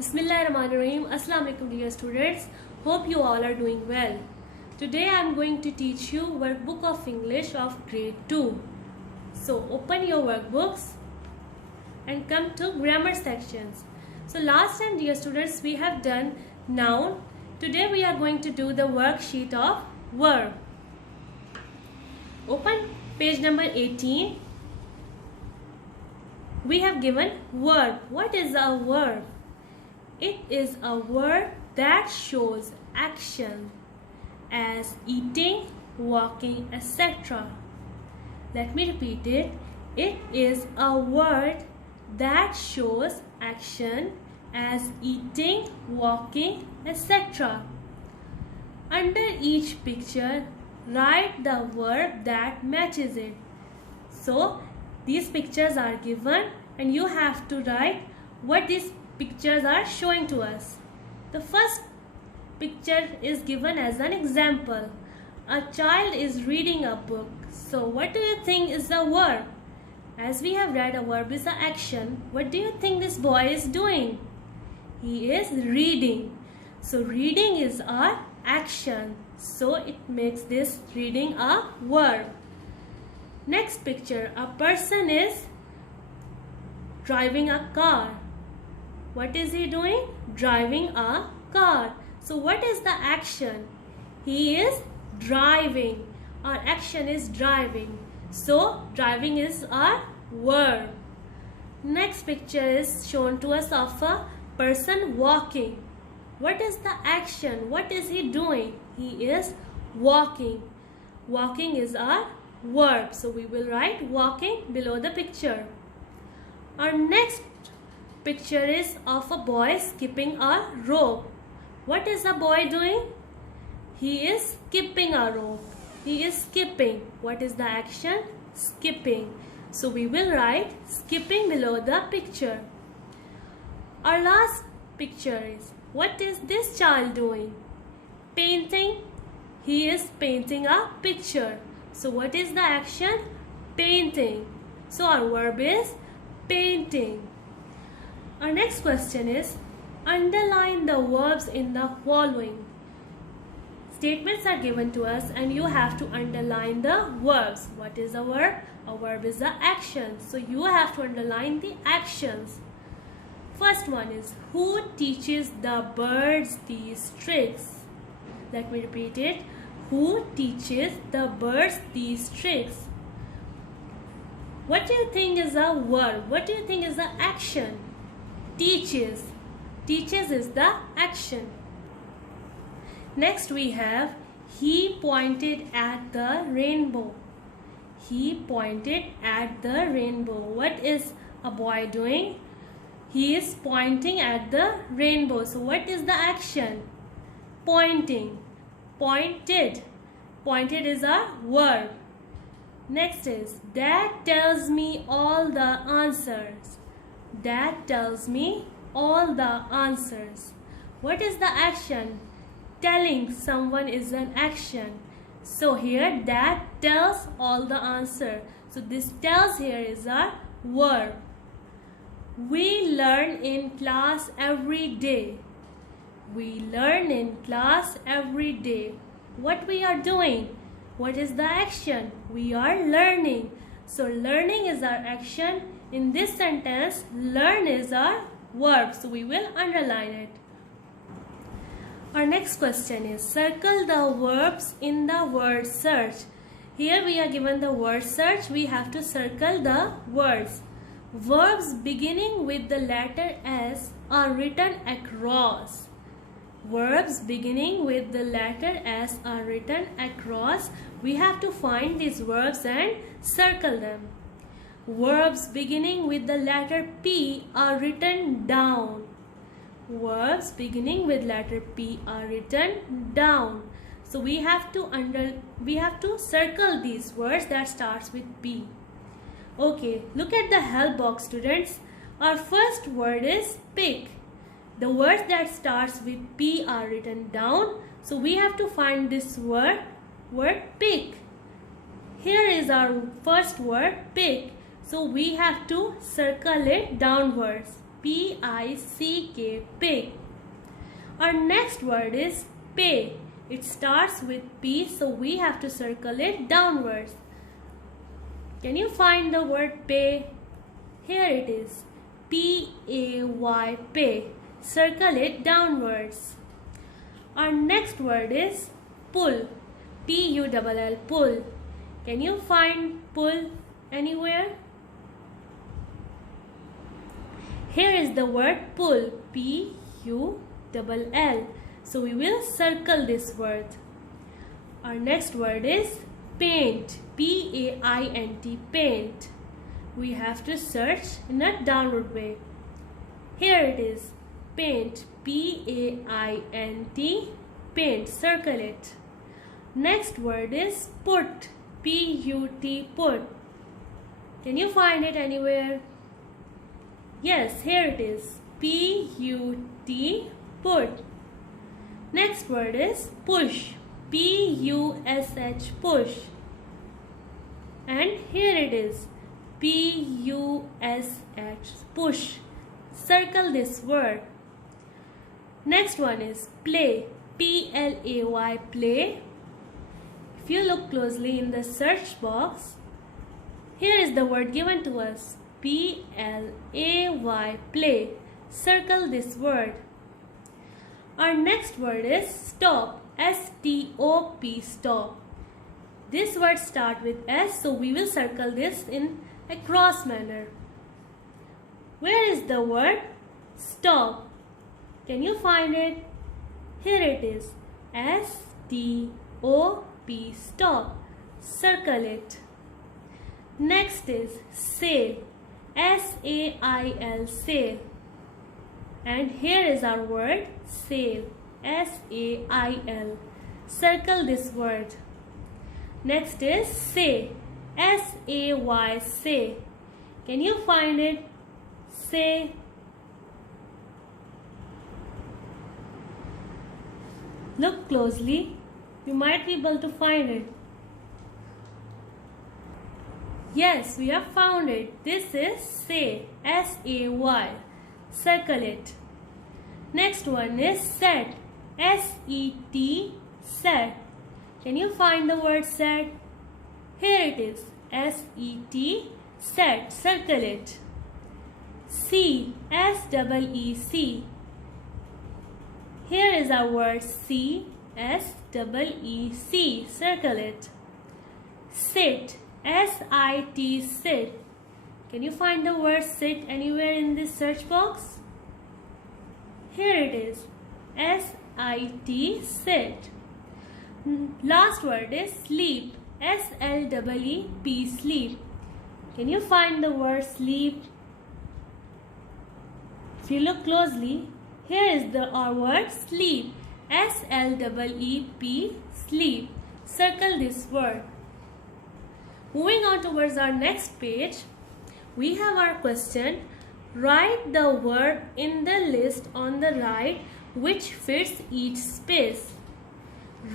Bismillahirrahmanirrahim. Assalamu alaikum dear students. Hope you all are doing well. Today I am going to teach you workbook of English of grade 2. So open your workbooks and come to grammar sections. So last time dear students we have done noun. Today we are going to do the worksheet of verb. Open page number 18. We have given verb. What is a verb? It is a word that shows action as eating, walking, etc. Let me repeat it. It is a word that shows action as eating, walking, etc. Under each picture, write the verb that matches it. So, these pictures are given and you have to write what these pictures are showing to us. The first picture is given as an example. A child is reading a book. So what do you think is the verb? As we have read, a verb is an action. What do you think this boy is doing? He is reading. So reading is our action. So it makes this reading a verb. Next picture, a person is driving a car. What is he doing? Driving a car. So what is the action? He is driving. Our action is driving. So driving is our verb. Next picture is shown to us of a person walking. What is the action? What is he doing? He is walking. Walking is our verb. So we will write walking below the picture. Our next picture is of a boy skipping a rope. What is the boy doing? He is skipping a rope. He is skipping. What is the action? Skipping. So we will write skipping below the picture. Our last picture is, what is this child doing? Painting. He is painting a picture. So what is the action? Painting. So our verb is painting. Our next question is, underline the verbs in the following. Statements are given to us and you have to underline the verbs. What is a verb? A verb is the action. So you have to underline the actions. First one is, who teaches the birds these tricks? Let me repeat it. Who teaches the birds these tricks? What do you think is a verb? What do you think is the action? Teaches. Teaches is the action. Next we have, he pointed at the rainbow. He pointed at the rainbow. What is a boy doing? He is pointing at the rainbow. So what is the action? Pointing. Pointed. Pointed is a verb. Next is, Dad tells me all the answers. Dad tells me all the answers. What is the action? Telling someone is an action. So here Dad tells all the answer. So this tells here is a verb. We learn in class every day. We learn in class every day. What we are doing? What is the action? We are learning. So learning is our action. In this sentence, learn is our verb. So we will underline it. Our next question is, circle the verbs in the word search. Here we are given the word search. We have to circle the words. Verbs beginning with the letter S are written across. Verbs beginning with the letter S are written across. We have to find these verbs and circle them. Verbs beginning with the letter P are written down. Verbs beginning with letter P are written down. So we have to circle these words that starts with P. Okay, look at the help box, students. Our first word is pick. The words that starts with P are written down. So we have to find this word pick. Here is our first word pick. So we have to circle it downwards. P-I-C-K, pig. Our next word is pay. It starts with P, so we have to circle it downwards. Can you find the word pay? Here it is. P-A-Y, pay. Circle it downwards. Our next word is pull. P-U-L-L, pull. Can you find pull anywhere? Here is the word pull. P-U-L-L. So we will circle this word. Our next word is paint. P-A-I-N-T, paint. We have to search in a downward way. Here it is. Paint. P-A-I-N-T, paint. Circle it. Next word is put. P-U-T, put. Can you find it anywhere? Yes, here it is. P-U-T, put. Next word is push. P-U-S-H, push. And here it is. P-U-S-H, push. Circle this word. Next one is play. P-L-A-Y, play. If you look closely in the search box, here is the word given to us. P-L-A-Y, play. Circle this word. Our next word is stop. S-T-O-P, stop. This word starts with S, so we will circle this in a cross manner. Where is the word stop? Can you find it? Here it is. S-T-O-P, stop. Circle it. Next is sail. S-A-I-L, sail. And here is our word sail. S-A-I-L. Circle this word. Next is say. S-A-Y, say. Can you find it? Say. Look closely. You might be able to find it. Yes, we have found it. This is say. S-A-Y. Circle it. Next one is set. S-E-T, set. Can you find the word set? Here it is. S-E-T, set. Circle it. See. S-E-E-C. Here is our word see. S-E-E-C. Circle it. Sit. S-I-T, sit. Can you find the word sit anywhere in this search box? Here it is. S-I-T, sit. Last word is sleep. S-L-E-E-P, sleep. Can you find the word sleep? If you look closely, here is our word sleep. S-L-E-E-P, sleep. Circle this word. Moving on towards our next page, we have our question. Write the verb in the list on the right which fits each space.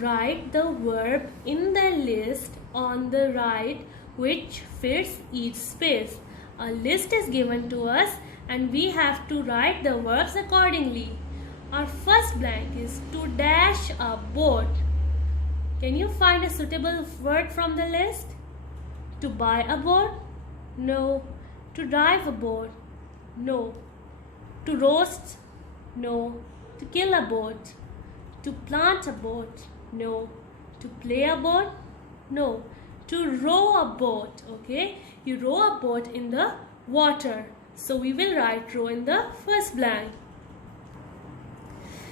Write the verb in the list on the right which fits each space. A list is given to us and we have to write the verbs accordingly. Our first blank is to dash a boat. Can you find a suitable word from the list? To buy a boat? No. To drive a boat? No. To roast? No. To kill a boat? To plant a boat? No. To play a boat? No. To row a boat. Okay. You row a boat in the water. So we will write row in the first blank.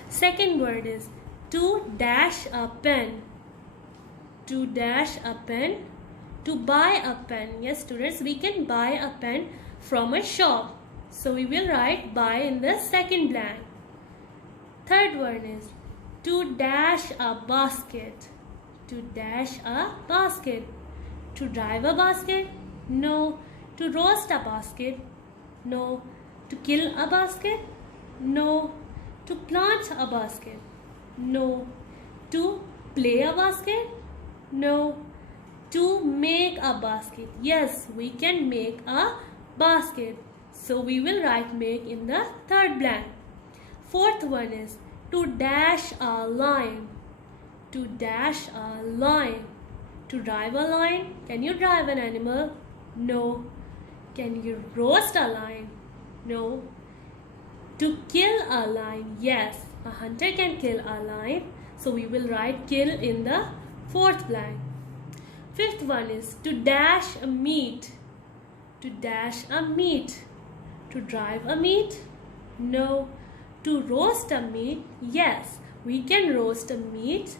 Second word is to dash a pen. To dash a pen. To buy a pen. Yes, students, we can buy a pen from a shop. So we will write buy in the second blank. Third word is to dash a basket. To dash a basket. To drive a basket? No. To roast a basket? No. To kill a basket? No. To plant a basket? No. To play a basket? No. To make a basket? Yes, we can make a basket. So we will write make in the third blank. Fourth one is to dash a line. To dash a line. To drive a line. Can you drive an animal? No. Can you roast a lion? No. To kill a lion. Yes, a hunter can kill a lion. So we will write kill in the fourth blank. Fifth one is to dash a meat. To dash a meat. To drive a meat? No. To roast a meat? Yes, we can roast a meat.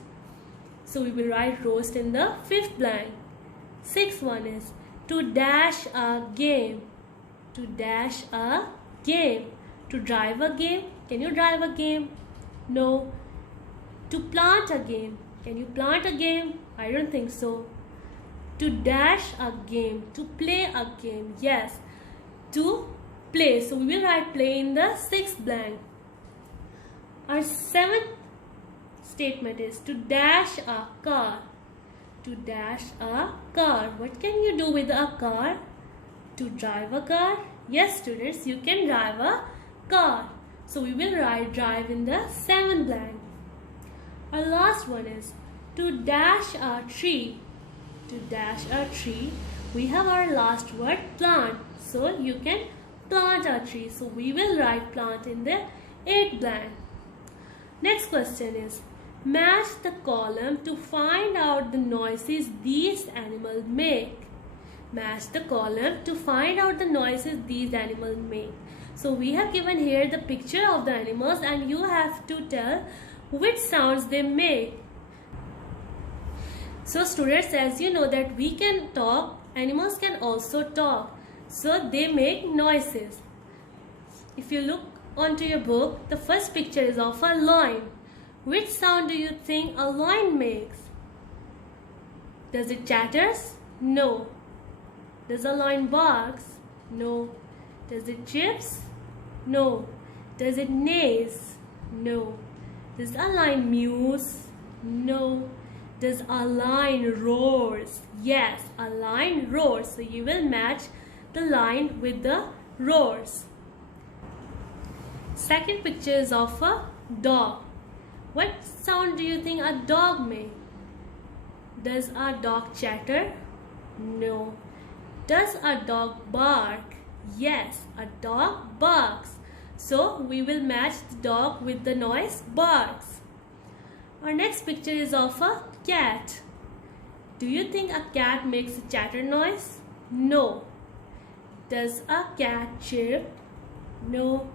So we will write roast in the fifth blank. Sixth one is to dash a game. To dash a game. To drive a game. Can you drive a game? No. To plant a game. Can you plant a game? I don't think so. To dash a game. To play a game. Yes. To play. So we will write play in the sixth blank. Our seventh statement is to dash a car. To dash a car. What can you do with a car? To drive a car? Yes, students, you can drive a car. So we will write drive in the seventh blank. Our last one is to dash a tree. To dash a tree, we have our last word plant. So you can plant a tree. So we will write plant in the eighth blank. Next question is match the column to find out the noises these animals make. Match the column to find out the noises these animals make. So we have given here the picture of the animals and you have to tell which sounds they make. So students, as you know that we can talk, animals can also talk. So they make noises. If you look onto your book, the first picture is of a lion. Which sound do you think a lion makes? Does it chatters? No. Does a lion barks? No. Does it chirps? No. Does it neighs? No. Does a lion mews? No. Does a lion roars? Yes, a lion roars. So you will match the lion with the roars. Second picture is of a dog. What sound do you think a dog makes? Does a dog chatter? No. Does a dog bark? Yes, a dog barks. So we will match the dog with the noise barks. Our next picture is of a cat. Do you think a cat makes a chatter noise? No. Does a cat chirp? No.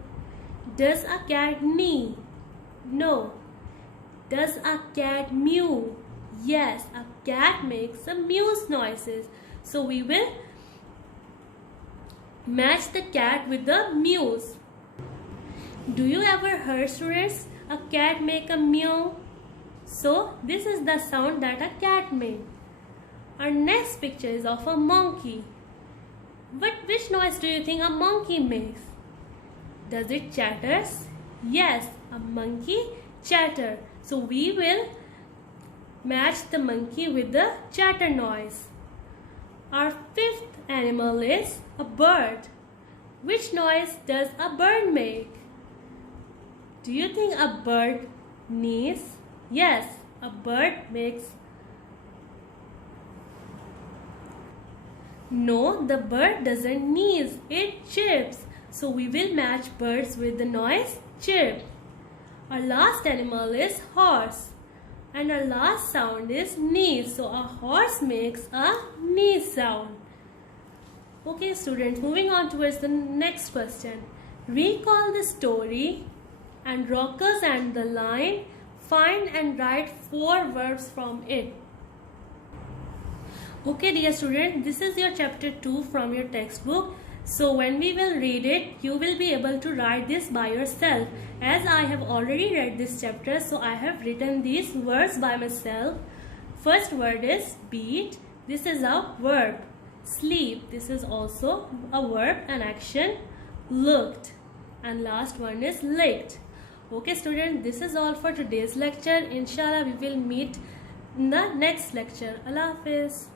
Does a cat neigh? No. Does a cat mew? Yes, a cat makes a mews noises. So we will match the cat with the mews. Do you ever heard, students, a cat make a meow? So this is the sound that a cat makes. Our next picture is of a monkey. Which noise do you think a monkey makes? Does it chatters? Yes, a monkey chatter. So we will match the monkey with the chatter noise. Our fifth animal is a bird. Which noise does a bird make? Do you think a bird neighs? Yes, a bird makes. No, the bird doesn't neighs, it chirps. So we will match birds with the noise chirp. Our last animal is horse. And our last sound is neigh. So a horse makes a neigh sound. Okay students, moving on towards the next question. Recall the story and Rockers and the Lion. Find and write 4 verbs from it. Okay dear student, this is your chapter 2 from your textbook. So when we will read it, you will be able to write this by yourself. As I have already read this chapter, so I have written these words by myself. First word is beat. This is a verb. Sleep. This is also a verb and action. Looked. And last one is licked. Okay student, this is all for today's lecture. Inshallah we will meet in the next lecture. Allah Hafiz.